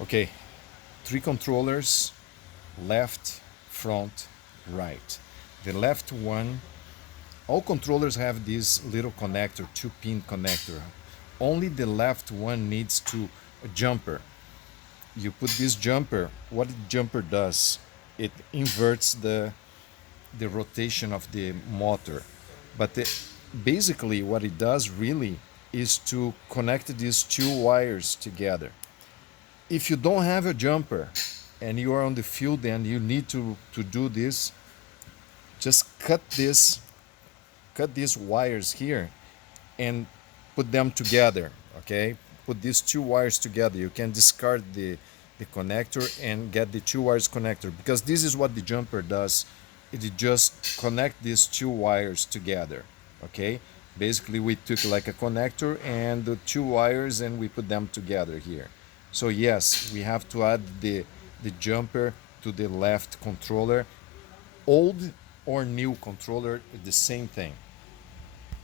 Okay, three controllers, left, front, right. The left one, all controllers have this little connector, two-pin connector. Only the left one needs to a jumper. You put this jumper, what the jumper does, it inverts the rotation of the motor. But basically, what it does really is to connect these two wires together. If you don't have a jumper and you are on the field and you need to do this, just cut these wires here and put them together. Okay, put these two wires together. You can discard the connector and get the two wires connector, because this is what the jumper does. It just connect these two wires together. Okay, basically we took like a connector and the two wires and we put them together here. So yes, we have to add the jumper to the left controller. Old or new controller, the same thing.